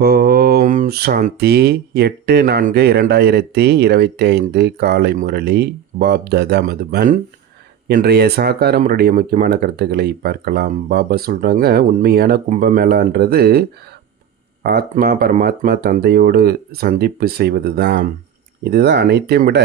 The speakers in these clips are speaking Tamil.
ஓம் சாந்தி எட்டு நான்கு இரண்டாயிரத்தி இருபத்தி ஐந்து காலை முரளி பாப் தாதா மதுபன். இன்றைய சாக்காரமருடைய முக்கியமான கருத்துக்களை பார்க்கலாம். பாபா சொல்கிறாங்க உண்மையான கும்பமேளான்றது ஆத்மா பரமாத்மா தந்தையோடு சந்திப்பு செய்வது தான் இதுதான் அனைத்தையும் விட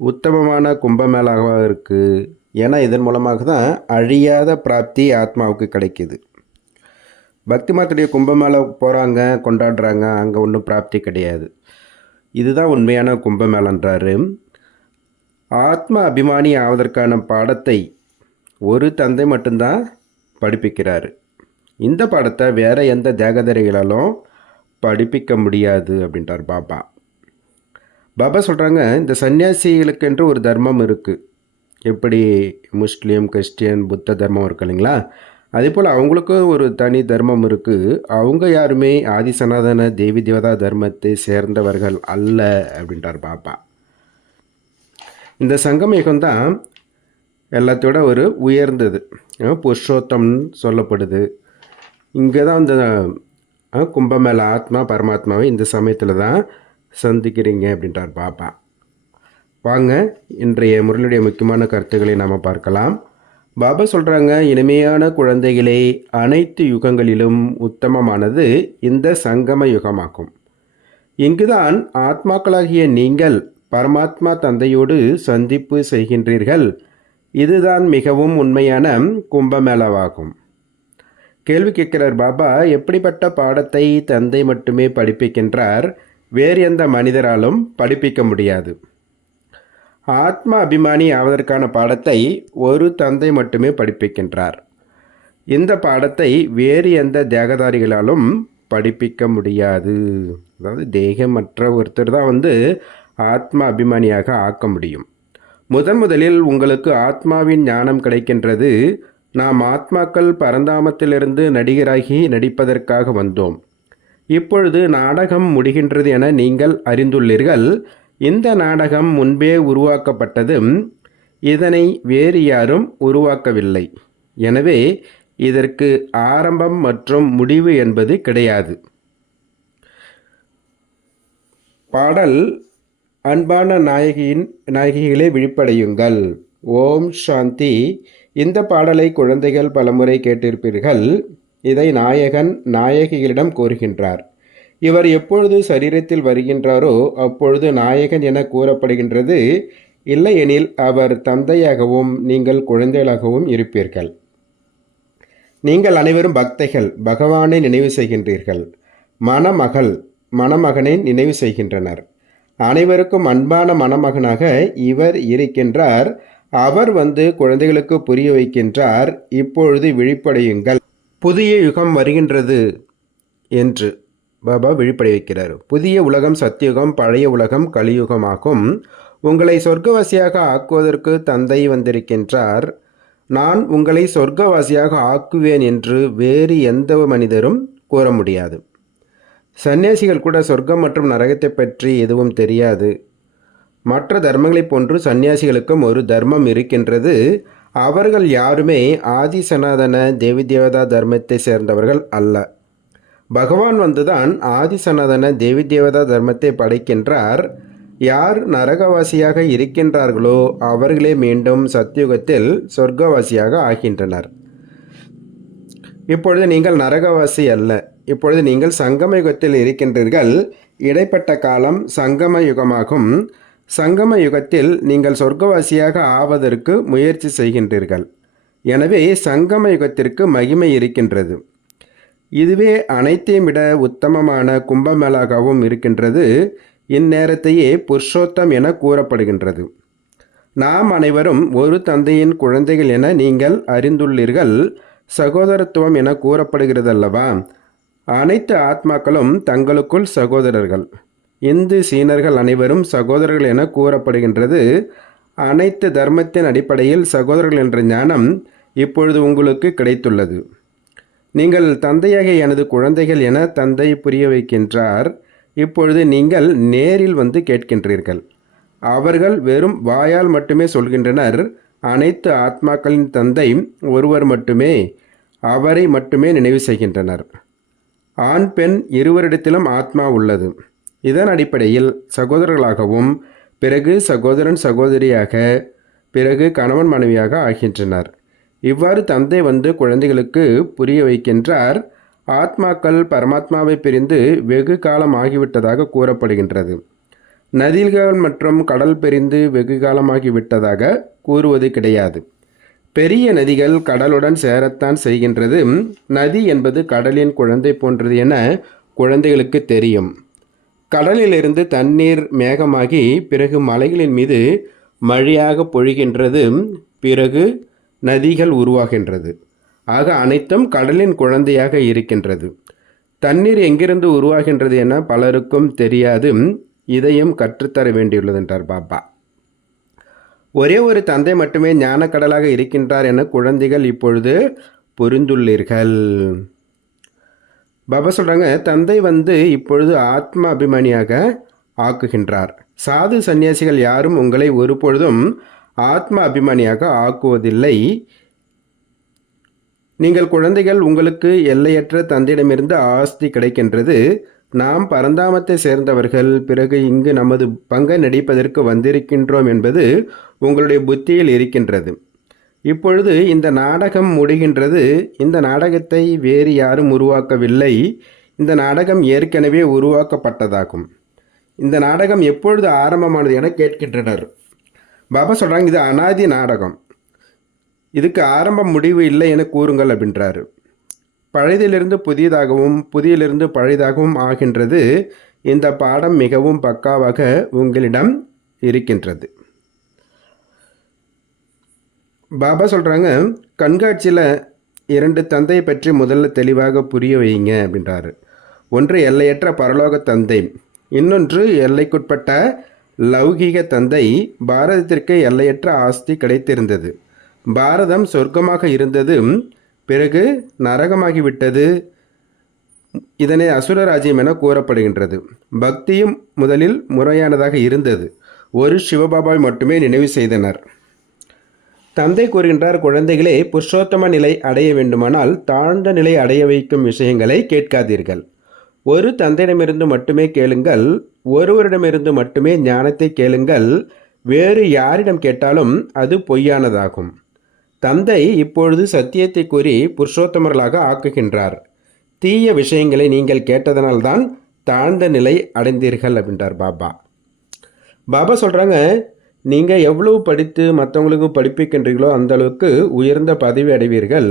உத்தமமான கும்பமேளாக இருக்குது ஏன்னா இதன் மூலமாக தான் அழியாத பிராப்தி ஆத்மாவுக்கு கிடைக்கிது. பக்தி மாத்துடைய கும்பமேளா போகிறாங்க கொண்டாடுறாங்க அங்கே ஒன்றும் பிராப்தி கிடையாது. இதுதான் உண்மையான கும்பமேளன்றாரு. ஆத்ம அபிமானி ஆவதற்கான பாடத்தை ஒரு தந்தை மட்டும்தான் படிப்பிக்கிறாரு. இந்த பாடத்தை வேறு எந்த தேகதரைகளாலும் படிப்பிக்க முடியாது அப்படின்றார் பாபா. பாபா சொல்கிறாங்க இந்த சன்னியாசிகளுக்கென்று ஒரு தர்மம் இருக்குது எப்படி முஸ்லீம் கிறிஸ்டியன் புத்த தர்மம் இருக்கு இல்லைங்களா? அதே போல் அவங்களுக்கும் ஒரு தனி தர்மம் இருக்குது அவங்க யாருமே ஆதி சனாதன தேவி தேவதா தர்மத்தை சேர்ந்தவர்கள் அல்ல அப்படின்றார் பாப்பா. இந்த சங்கம தான் எல்லாத்தோட ஒரு உயர்ந்தது. அஹ் புருஷோத்தம்னு சொல்லப்படுது. இங்கே தான் இந்த அஹ், கும்பமேள ஆத்மா பரமாத்மாவை இந்த சமயத்தில் தான் சந்திக்கிறீங்க அப்படின்றார் பாப்பா. வாங்க இன்றைய முரளியுடைய முக்கியமான கருத்துக்களை நாம் பார்க்கலாம். பாபா சொல்கிறாங்க இனிமையான குழந்தைகளே அனைத்து யுகங்களிலும் உத்தமமானது இந்த சங்கம யுகமாகும். இங்குதான் ஆத்மாக்களாகிய நீங்கள் பரமாத்மா தந்தையோடு சந்திப்பு செய்கின்றீர்கள். இதுதான் மிகவும் உண்மையான கும்பமேளாவாகும். கேள்வி கேட்கிறார் பாபா எப்படிப்பட்ட பாடத்தை தந்தை மட்டுமே படிப்பிக்கின்றார்? வேறு எந்த மனிதராலும் படிப்பிக்க முடியாது. ஆத்ம அபிமானி ஆவதற்கான பாடத்தை ஒரு தந்தை மட்டுமே படிப்பிக்கின்றார். இந்த பாடத்தை வேறு எந்த தேகதாரிகளாலும் படிப்பிக்க முடியாது. அதாவது தேகமற்ற ஒருத்தர் தான் வந்து ஆத்ம அபிமானியாக ஆக்க முடியும். முதன் முதலில் உங்களுக்கு ஆத்மாவின் ஞானம் கிடைக்கின்றது. நாம் ஆத்மாக்கள் பரந்தாமத்திலிருந்து நடிகராகி நடிப்பதற்காக வந்தோம். இப்பொழுது நாடகம் முடிகின்றது என நீங்கள் அறிந்துள்ளீர்கள். இந்த நாடகம் முன்பே உருவாக்கப்பட்டதும் இதனை வேறு யாரும் உருவாக்கவில்லை. எனவே இதற்கு ஆரம்பம் மற்றும் முடிவு என்பது கிடையாது. பாடல் அன்பான நாயகியின் நாயகிகளே விழிப்படையுங்கள். ஓம் சாந்தி. இந்த பாடலை குழந்தைகள் பலமுறை கேட்டிருப்பீர்கள். இதை நாயகன் நாயகிகளிடம் கூறுகின்றார் இவர் எப்பொழுது சரீரத்தில் வருகின்றாரோ அப்பொழுது நாயகன் என கூறப்படுகின்றது. இல்லையெனில் அவர் தந்தையாகவும் நீங்கள் குழந்தைகளாகவும் இருப்பீர்கள். நீங்கள் அனைவரும் பக்தைகள் பகவானை நினைவு செய்கின்றீர்கள். மணமகள் மணமகனை நினைவு செய்கின்றனர். அனைவருக்கும் அன்பான மணமகனாக இவர் இருக்கின்றார். அவர் வந்து குழந்தைகளுக்கு புரிய வைக்கின்றார். இப்பொழுது விழிப்படையுங்கள். புதிய யுகம் வருகின்றது என்று. பாபா விழிப்படை வைக்கிறார். புதிய உலகம் சத்தியுகம் பழைய உலகம் கலியுகமாகும். உங்களை சொர்க்கவாசியாக ஆக்குவதற்கு தந்தை வந்திருக்கின்றார். நான் உங்களை சொர்க்கவாசியாக ஆக்குவேன் என்று வேறு எந்த மனிதரும் கூற முடியாது. சன்னியாசிகள் கூட சொர்க்கம் மற்றும் நரகத்தை பற்றி எதுவும் தெரியாது. மற்ற தர்மங்களைப் போன்று சன்னியாசிகளுக்கும் ஒரு தர்மம் இருக்கின்றது. அவர்கள் யாருமே ஆதி சனாதன தேவி தேவதா தர்மத்தை சேர்ந்தவர்கள் அல்ல. பகவான் வந்துதான் ஆதிசனாதன தேவி தேவதா தர்மத்தை படைக்கின்றார். யார் நரகவாசியாக இருக்கின்றார்களோ அவர்களே மீண்டும் சத்தியுகத்தில் சொர்க்கவாசியாக ஆகின்றனர். இப்பொழுது நீங்கள் நரகவாசி அல்ல. இப்பொழுது நீங்கள் சங்கம யுகத்தில் இருக்கின்றீர்கள். இடைப்பட்ட காலம் சங்கம யுகமாகும் சங்கம யுகத்தில் நீங்கள் சொர்க்கவாசியாக ஆவதற்கு முயற்சி செய்கின்றீர்கள். எனவே சங்கம யுகத்திற்கு மகிமை இருக்கின்றது. இதுவே அனைத்தையும் விட உத்தமமான கும்பமேளாகவும் இருக்கின்றது. இந்நேரத்தையே புருஷோத்தம் என கூறப்படுகின்றது. நாம் அனைவரும் ஒரு தந்தையின் குழந்தைகள் என நீங்கள் அறிந்துள்ளீர்கள். சகோதரத்துவம் என கூறப்படுகிறது அல்லவா அனைத்து ஆத்மாக்களும் தங்களுக்குள் சகோதரர்கள். இந்து சீனர்கள் அனைவரும் சகோதரர்கள் என கூறப்படுகின்றது. அனைத்து தர்மத்தின் அடிப்படையில் சகோதரர்கள் என்ற ஞானம் இப்பொழுது உங்களுக்கு கிடைத்துள்ளது. நீங்கள் தந்தையாக எனது குழந்தைகள் என தந்தை புரிய வைக்கின்றார். இப்பொழுது நீங்கள் நேரில் வந்து கேட்கின்றீர்கள். அவர்கள் வெறும் வாயால் மட்டுமே சொல்கின்றனர். அனைத்து ஆத்மாக்களின் தந்தை ஒருவர் மட்டுமே அவரை மட்டுமே நினைவு செய்கின்றனர். ஆண் பெண் இருவரிடத்திலும் ஆத்மா உள்ளது. இதன் அடிப்படையில் சகோதரர்களாகவும் பிறகு சகோதரன் சகோதரியாக பிறகு கணவன் மனைவியாக ஆகின்றனர். இவ்வாறு தந்தை வந்து குழந்தைகளுக்கு புரிய வைக்கின்றார். ஆத்மாக்கள் பரமாத்மாவை பிரிந்து வெகு காலம் ஆகிவிட்டதாக கூறப்படுகின்றது. நதிகள் மற்றும் கடல் பிரிந்து வெகு காலமாகிவிட்டதாக கூறுவது கிடையாது. பெரிய நதிகள் கடலுடன் சேரத்தான் செய்கின்றது. நதி என்பது கடலின் குழந்தை போன்றது என குழந்தைகளுக்கு தெரியும். கடலிலிருந்து தண்ணீர் மேகமாகி பிறகு மலைகளின் மீது மழையாக பொழிகின்றது. பிறகு நதிகள் உருவாகின்றது. ஆக அனைத்தும் கடலின் குழந்தையாக இருக்கின்றது. தண்ணீர் எங்கிருந்து உருவாகின்றது என பலருக்கும் தெரியாது. இதையும் கற்றுத்தர வேண்டியுள்ளது என்றார் பாபா. ஒரே ஒரு தந்தை மட்டுமே ஞானக்கடலாக இருக்கின்றார் என குழந்தைகள் இப்பொழுது புரிந்துள்ளீர்கள். பாபா சொல்கிறாங்க தந்தை வந்து இப்பொழுது ஆத்ம அபிமானியாக ஆக்குகின்றார். சாது சந்நியாசிகள் யாரும் உங்களை ஒருபொழுதும் ஆத்ம அபிமானியாக ஆக்குவதில்லை. நீங்கள் குழந்தைகள் உங்களுக்கு எல்லையற்ற தந்தையிடமிருந்து ஆஸ்தி கிடைக்கின்றது. நாம் பரந்தாமத்தை சேர்ந்தவர்கள் பிறகு இங்கு நமது பங்கை நடிப்பதற்கு வந்திருக்கின்றோம் என்பது உங்களுடைய புத்தியில் இருக்கின்றது. இப்பொழுது இந்த நாடகம் முடிகின்றது. இந்த நாடகத்தை வேறு யாரும் உருவாக்கவில்லை. இந்த நாடகம் ஏற்கனவே உருவாக்கப்பட்டதாகும். இந்த நாடகம் எப்பொழுது ஆரம்பமானது என கேட்கின்றனர். பாபா சொல்கிறாங்க இது அனாதி நாடகம். இதுக்கு ஆரம்ப முடிவு இல்லை என கூறுங்கள் அப்படின்றாரு. பழையதிலிருந்து புதியதாகவும் புதியிலிருந்து பழையதாகவும் ஆகின்றது. இந்த பாடம் மிகவும் பக்காவாக உங்களிடம் இருக்கின்றது. பாபா சொல்கிறாங்க கண்காட்சியில் இரண்டு தந்தையை பற்றி முதல்ல தெளிவாக புரிய வைங்க அப்படின்றாரு. ஒன்று எல்லையற்ற பரலோக தந்தை இன்னொன்று எல்லைக்குட்பட்ட லௌகீக தந்தை பாரதத்திற்கு எல்லையற்ற ஆஸ்தி கிடைத்திருந்தது. பாரதம் சொர்க்கமாக இருந்தது. பிறகு நரகமாகிவிட்டது. இதனை அசுர ராஜ்யம் என கூறப்படுகின்றது. பக்தியும் முதலில் முறையானதாக இருந்தது. ஒரு சிவபாபாவை மட்டுமே நினைவு செய்தனர். தந்தை கூறுகின்றார் குழந்தைகளே புருஷோத்தம நிலை அடைய வேண்டுமானால் தாழ்ந்த நிலை அடைய வைக்கும் விஷயங்களை கேட்காதீர்கள். ஒரு தந்தையிடமிருந்து மட்டுமே கேளுங்கள் ஒருவரிடமிருந்து மட்டுமே ஞானத்தை கேளுங்கள் வேறு யாரிடம் கேட்டாலும் அது பொய்யானதாகும். தந்தை இப்பொழுது சத்தியத்தை கூறி புருஷோத்தமர்களாக ஆக்குகின்றார். தீய விஷயங்களை நீங்கள் கேட்டதனால்தான் தாழ்ந்த நிலை அடைந்தீர்கள் அப்படின்றார் பாபா. பாபா சொல்கிறாங்க நீங்கள் எவ்வளவு படித்து மற்றவங்களுக்கு படிப்பிக்கின்றீர்களோ அந்த அளவுக்கு உயர்ந்த பதவி அடைவீர்கள்.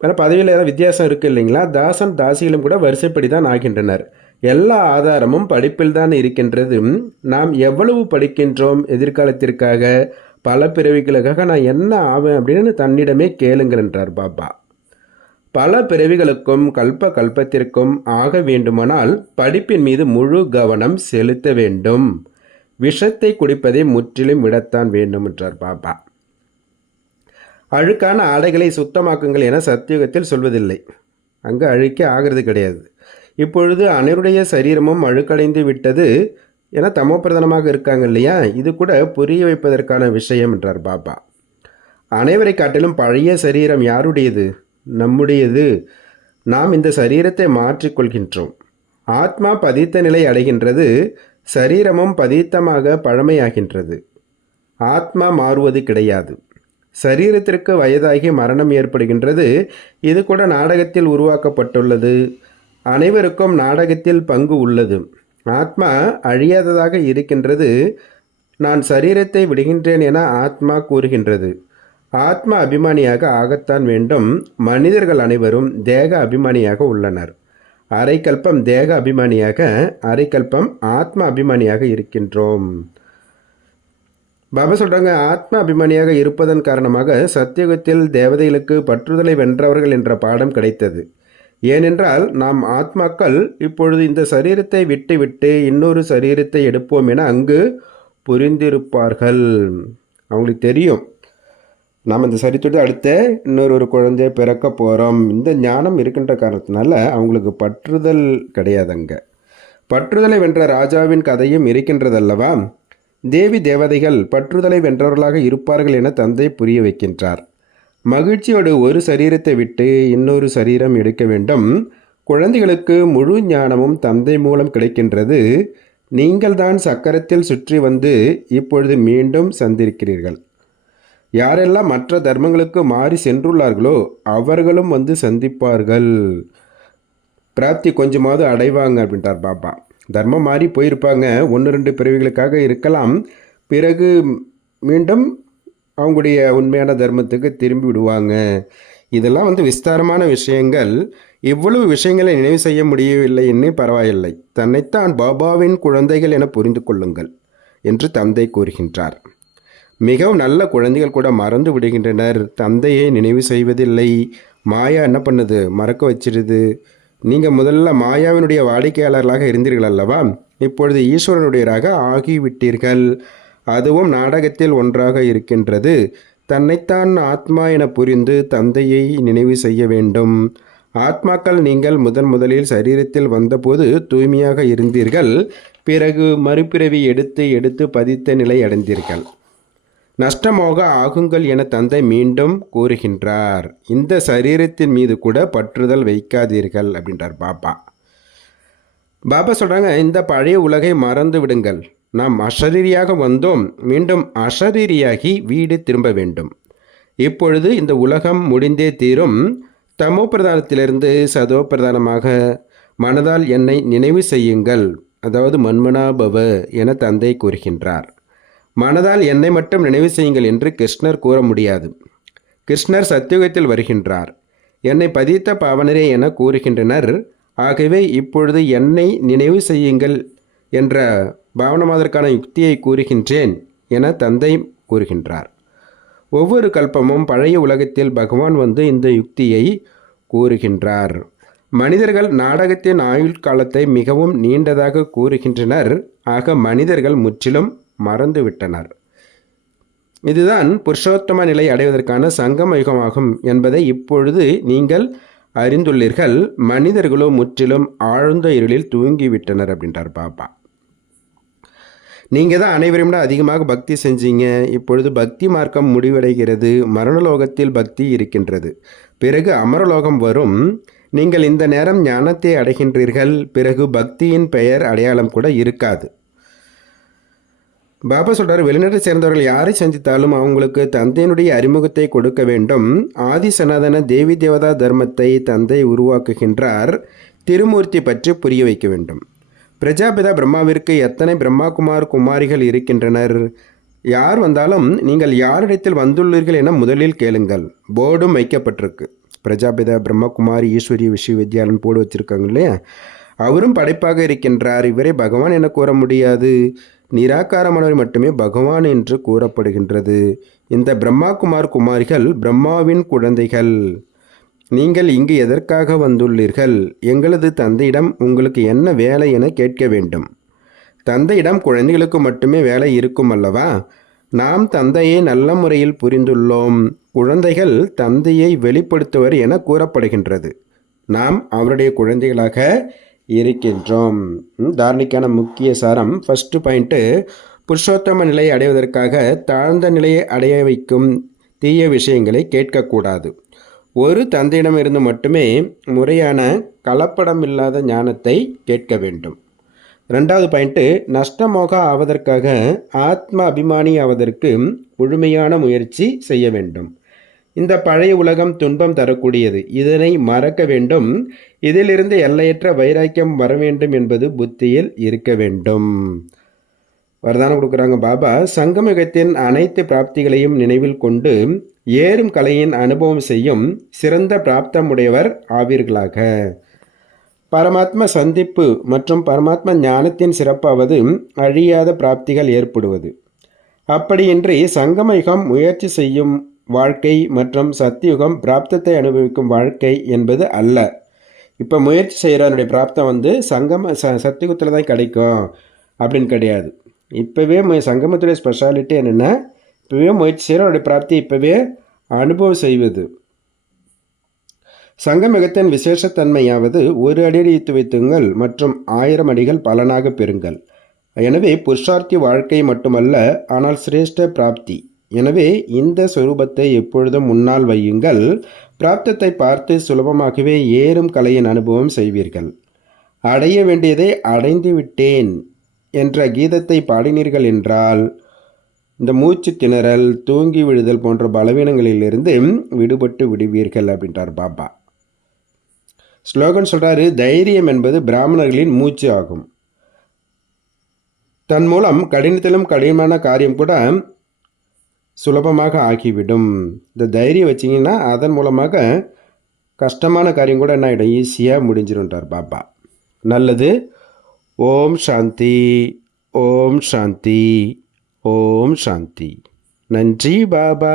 ஏன்னா பதவியில் ஏதாவது வித்தியாசம் இருக்குது இல்லைங்களா? தாசன் தாசிகளும் கூட வரிசைப்படி தான் ஆகின்றனர். எல்லா ஆதாரமும் படிப்பில் தான் இருக்கின்றது நாம் எவ்வளவு படிக்கின்றோம் எதிர்காலத்திற்காக? பல பிறவிகளுக்காக நான் என்ன ஆவேன் அப்படின்னு தன்னிடமே கேளுங்கள் என்றார் பாபா. பல பிறவிகளுக்கும் கல்ப கல்பத்திற்கும் ஆக வேண்டுமானால் படிப்பின் மீது முழு கவனம் செலுத்த வேண்டும். விஷத்தை குடிப்பதை முற்றிலும் விடத்தான் வேண்டும் என்றார் பாபா. அழுக்கான ஆடைகளை சுத்தமாக்குங்கள் என சத்தியுகத்தில் சொல்வதில்லை. அங்கு அழுக்கே ஆகிறது கிடையாது. இப்பொழுது அனைவருடைய சரீரமும் அழுக்கடைந்து விட்டது என தமோப்பிரதானமாக இருக்காங்க இல்லையா? இது கூட புரிய வைப்பதற்கான விஷயம் என்றார் பாபா. அனைவரை காட்டிலும் பழைய சரீரம் யாருடையது? நம்முடையது. நாம் இந்த சரீரத்தை மாற்றிக்கொள்கின்றோம். ஆத்மா பதித்த நிலை அடைகின்றது சரீரமும் பதித்தமாக பழமையாகின்றது. ஆத்மா மாறுவது கிடையாது. சரீரத்திற்கு வயதாகி மரணம் ஏற்படுகின்றது. இது கூட நாடகத்தில் உருவாக்கப்பட்டுள்ளது. அனைவருக்கும் நாடகத்தில் பங்கு உள்ளது. ஆத்மா அழியாததாக இருக்கின்றது. நான் சரீரத்தை விடுகின்றேன் என ஆத்மா கூறுகின்றது. ஆத்மா அபிமானியாக ஆகத்தான் வேண்டும். மனிதர்கள் அனைவரும் தேக அபிமானியாக உள்ளனர். அரைக்கல்பம் தேக அபிமானியாக அரைக்கல்பம் ஆத்ம அபிமானியாக இருக்கின்றோம். பாபா சொல்கிறாங்க ஆத்ம அபிமானியாக இருப்பதன் காரணமாக சத்தியுகத்தில் தேவதைகளுக்கு பற்றுதலை வென்றவர்கள் என்ற பாடம் கிடைத்தது. ஏனென்றால் நாம் ஆத்மாக்கள் இப்பொழுது இந்த சரீரத்தை விட்டுவிட்டு இன்னொரு சரீரத்தை எடுப்போம் என அங்கு புரிந்திருப்பார்கள். அவங்களுக்கு தெரியும். நாம் இந்த சரித்துட்டு அடுத்த இன்னொரு ஒரு குழந்தைய பிறக்க போகிறோம் இந்த ஞானம் இருக்கின்ற காரணத்தினால அவங்களுக்கு பற்றுதல் கிடையாது அங்கே பற்றுதலை வென்ற ராஜாவின் கதையும் இருக்கின்றதல்லவா? தேவி தேவதைகள் பற்றுதலை வென்றவர்களாக இருப்பார்கள் என தந்தை புரிய வைக்கின்றார். மகிழ்ச்சியோடு ஒரு சரீரத்தை விட்டு இன்னொரு சரீரம் எடுக்க வேண்டும். குழந்தைகளுக்கு முழு ஞானமும் தந்தை மூலம் கிடைக்கின்றது. நீங்கள்தான் சக்கரத்தில் சுற்றி வந்து இப்பொழுது மீண்டும் சந்திருக்கிறீர்கள். யாரெல்லாம் மற்ற தர்மங்களுக்கு மாறி சென்றுள்ளார்களோ அவர்களும் வந்து சந்திப்பார்கள். பிராப்தி கொஞ்சமாவது அடைவாங்க அப்படின்றார் பாபா. தர்மம் மாறி போயிருப்பாங்க. ஒன்று ரெண்டு பிறவிகளுக்காக இருக்கலாம். பிறகு மீண்டும் அவங்களுடைய உண்மையான தர்மத்துக்கு திரும்பி விடுவாங்க. இதெல்லாம் வந்து விஸ்தாரமான விஷயங்கள். இவ்வளவு விஷயங்களை நினைவு செய்ய முடியவில்லை என்று பரவாயில்லை. தன்னைத்தான் பாபாவின் குழந்தைகள் என புரிந்து கொள்ளுங்கள் என்று தந்தை கூறுகின்றார். மிகவும் நல்ல குழந்தைகள் கூட மறந்து விடுகின்றனர். தந்தையை நினைவு செய்வதில்லை. மாயா என்ன பண்ணுது? மறக்க வச்சிடுது நீங்கள் முதல்ல மாயாவினுடைய வாடிக்கையாளர்களாக இருந்தீர்கள் அல்லவா இப்பொழுது ஈஸ்வரனுடையராக ஆகிவிட்டீர்கள். அதுவும் நாடகத்தில் ஒன்றாக இருக்கின்றது. தன்னைத்தான் ஆத்மா என புரிந்து தந்தையை நினைவு செய்ய வேண்டும். ஆத்மாக்கள் நீங்கள் முதன் முதலில் சரீரத்தில் வந்தபோது தூய்மையாக இருந்தீர்கள். பிறகு மறுபிறவி எடுத்து எடுத்து பதித்த நிலை அடைந்தீர்கள். நஷ்டமாக ஆகுங்கள் என தந்தை மீண்டும் கூறுகின்றார். இந்த சரீரத்தின் மீது கூட பற்றுதல் வைக்காதீர்கள் அப்படின்றார் பாபா பாபா சொல்கிறாங்க இந்த பழைய உலகை மறந்து விடுங்கள். நாம் அசரீரியாக வந்தோம் மீண்டும் அசரீரியாகி வீடு திரும்ப வேண்டும். இப்பொழுது இந்த உலகம் முடிந்தே தீரும். தமோ பிரதானத்திலிருந்து சதோ பிரதானமாக மனதால் என்னை நினைவு செய்யுங்கள். அதாவது மன்மனாபவ என தந்தை கூறுகின்றார். மனதால் என்னை மட்டும் நினைவு செய்யுங்கள் என்று கிருஷ்ணர் கூற முடியாது. கிருஷ்ணர் சத்தியுகத்தில் வருகின்றார். என்னை பதித்த பாவனரே என கூறுகின்றனர். ஆகவே இப்பொழுது என்னை நினைவு செய்யுங்கள் என்ற பாவனமாதற்கான யுக்தியை கூறுகின்றேன் என தந்தை கூறுகின்றார். ஒவ்வொரு கல்பமும் பழைய உலகத்தில் பகவான் வந்து இந்த யுக்தியை கூறுகின்றார். மனிதர்கள் நாடகத்தின் ஆயுள் காலத்தை மிகவும் நீண்டதாக கூறுகின்றனர். ஆக மனிதர்கள் முற்றிலும் மறந்துவிட்டனர். இதுதான் புருஷோத்தம நிலை அடைவதற்கான சங்கம யுகமாகும் என்பதை இப்பொழுது நீங்கள் அறிந்துள்ளீர்கள். மனிதர்களோ முற்றிலும் ஆழ்ந்த இருளில் தூங்கிவிட்டனர் அப்படின்றார் பாபா. நீங்கள் தான் அனைவரையும் விட அதிகமாக பக்தி செஞ்சீங்க. இப்பொழுது பக்தி மார்க்கம் முடிவடைகிறது. மரணலோகத்தில் பக்தி இருக்கின்றது. பிறகு அமரலோகம் வரும். நீங்கள் இந்த நேரம் ஞானத்தை அடைகின்றீர்கள். பிறகு பக்தியின் பெயர் அடையாளம் கூட இருக்காது. பாபா சொல்றார் வெளிநாட்டை சேர்ந்தவர்கள் யாரை சந்தித்தாலும் அவங்களுக்கு தந்தையினுடைய அறிமுகத்தை கொடுக்க வேண்டும். ஆதி சனாதன தேவி தேவதா தர்மத்தை தந்தை உருவாக்குகின்றார். திருமூர்த்தி பற்றி புரிய வைக்க வேண்டும். பிரஜாபிதா பிரம்மாவிற்கு எத்தனை பிரம்மாகுமார் குமாரிகள் இருக்கின்றனர்? யார் வந்தாலும் நீங்கள் யாரிடத்தில் வந்துள்ளீர்கள் என முதலில் கேளுங்கள். போர்டும் வைக்கப்பட்டிருக்கு. பிரஜாபிதா பிரம்மகுமாரி ஈஸ்வரி விஸ்வவித்யாலன் போர்டு வச்சுருக்காங்க இல்லையா? அவரும் படைப்பாக இருக்கின்றார். இவரை பகவான் என கூற முடியாது. நிராகாரமானவர் மட்டுமே பகவான் என்று கூறப்படுகின்றது. இந்த பிரம்மா குமார் குமாரிகள் பிரம்மாவின் குழந்தைகள். நீங்கள் இங்கு எதற்காக வந்துள்ளீர்கள்? எங்களது தந்தையிடம் உங்களுக்கு என்ன வேலை என கேட்க வேண்டும். தந்தையிடம் குழந்தைகளுக்கு மட்டுமே வேலை இருக்கும் அல்லவா? நாம் தந்தையை நல்ல முறையில் புரிந்துள்ளோம். குழந்தைகள் தந்தையை வெளிப்படுத்துவர் என கூறப்படுகின்றது. நாம் அவருடைய குழந்தைகளாக இருக்கின்றோம். தாரணிக்கான முக்கிய சாரம் ஃபஸ்ட்டு பாயிண்ட்டு புருஷோத்தம நிலையை அடைவதற்காக தாழ்ந்த நிலையை அடைய வைக்கும் தீய விஷயங்களை கேட்கக்கூடாது. ஒரு தந்தையிடமிருந்து மட்டுமே முறையான கலப்படம் இல்லாத ஞானத்தை கேட்க வேண்டும். ரெண்டாவது பாயிண்ட்டு நஷ்டமோக ஆவதற்காக ஆத்ம அபிமானி ஆவதற்கு முழுமையான முயற்சி செய்ய வேண்டும். இந்த பழைய உலகம் துன்பம் தரக்கூடியது. இதனை மறக்க வேண்டும். இதிலிருந்து எல்லையற்ற வைராக்கியம் வர வேண்டும் என்பது புத்தியில் இருக்க வேண்டும். வரதானம் கொடுக்குறாங்க பாபா. சங்கமயுகத்தின் அனைத்து பிராப்திகளையும் நினைவில் கொண்டு ஏறும் கலையின் அனுபவம் செய்யும் சிறந்த பிராப்தமுடையவர் ஆவீர்களாக. பரமாத்ம சந்திப்பு மற்றும் பரமாத்ம ஞானத்தின் சிறப்பாவது அழியாத பிராப்திகள் ஏற்படுவது. அப்படியின்றி சங்கமயுகம் முயற்சி செய்யும் வாழ்க்கை மற்றும் சத்தியுகம் பிராப்தத்தை அனுபவிக்கும் வாழ்க்கை என்பது அல்ல. இப்போ முயற்சி செய்கிறவனுடைய பிராப்தம் வந்து சங்கம ச சத்தியுகத்தில் தான் கிடைக்கும் அப்படின்னு கிடையாது. இப்போவே மு சங்கமத்துடைய ஸ்பெஷாலிட்டி என்னென்னா இப்போவே முயற்சி செய்கிறவனுடைய பிராப்தி இப்போவே அனுபவம் செய்வது. சங்கமிகத்தின் விசேஷத்தன்மையாவது ஒரு அடி அடித்து வைத்துங்கள் மற்றும் ஆயிரம் அடிகள் பலனாக பெறுங்கள். எனவே புருஷார்த்தி வாழ்க்கை மட்டுமல்ல ஆனால் சிரேஷ்ட பிராப்தி. எனவே இந்த சொரூபத்தை எப்பொழுதும் முன்னால் வையுங்கள். பிராப்தத்தை பார்த்து சுலபமாகவே ஏறும் கலையின் அனுபவம் செய்வீர்கள். அடைய வேண்டியதை அடைந்து விட்டேன் என்ற கீதத்தை பாடினீர்கள் என்றால் இந்த மூச்சு திணறல் தூங்கி விழுதல் போன்ற பலவீனங்களிலிருந்து விடுபட்டு விடுவீர்கள் அப்படின்றார் பாபா. ஸ்லோகன் சொல்கிறாரு தைரியம் என்பது பிராமணர்களின் மூச்சு ஆகும். தன் மூலம் கடினத்திலும் கடினமான காரியம் கூட சுலபமாக ஆகிவிடும் இந்த தைரியம் வச்சிங்கன்னா அதன் மூலமாக கஷ்டமான காரியம் கூட என்ன ஆகிடும் ஈஸியாக முடிஞ்சிருன்றார் பாபா. நல்லது. ஓம் சாந்தி. ஓம் சாந்தி. ஓம் சாந்தி. நன்றி பாபா.